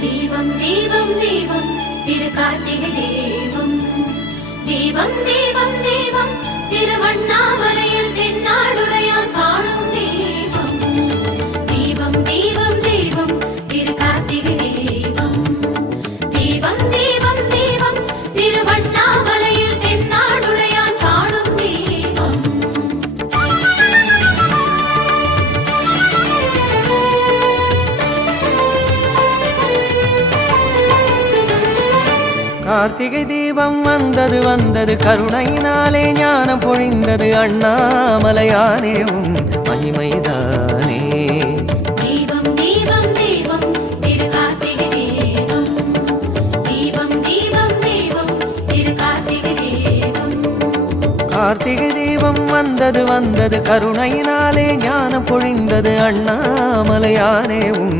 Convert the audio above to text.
தீபம் தீபம் தீபம் திரு கார்த்திகை தீபம் தீபம் தீபம் தீபம் திருவண்ணாமலையில் தென்னாடுடையான் காணும் தீபம் தீபம் தீபம் தீபம் திரு கார்த்திகை தீபம் தீபம் தீபம் தீபம் திருவண்ணாமலையில் தென்னாடுடையான் காணும் தீபம். கார்த்திகை தீபம் வந்தது வந்தது கருணையினாலே ஞானம் பொழிந்தது அண்ணாமலையானே உன் மகிமைதானே. தீபம் தீபம் தீபம் திரு கார்த்திகை தீபம் தீபம் தீபம் தீபம் திரு கார்த்திகை தீபம். கார்த்திகை தீபம் வந்தது வந்தது கருணையினாலே ஞானம் பொழிந்தது அண்ணாமலையானே உன்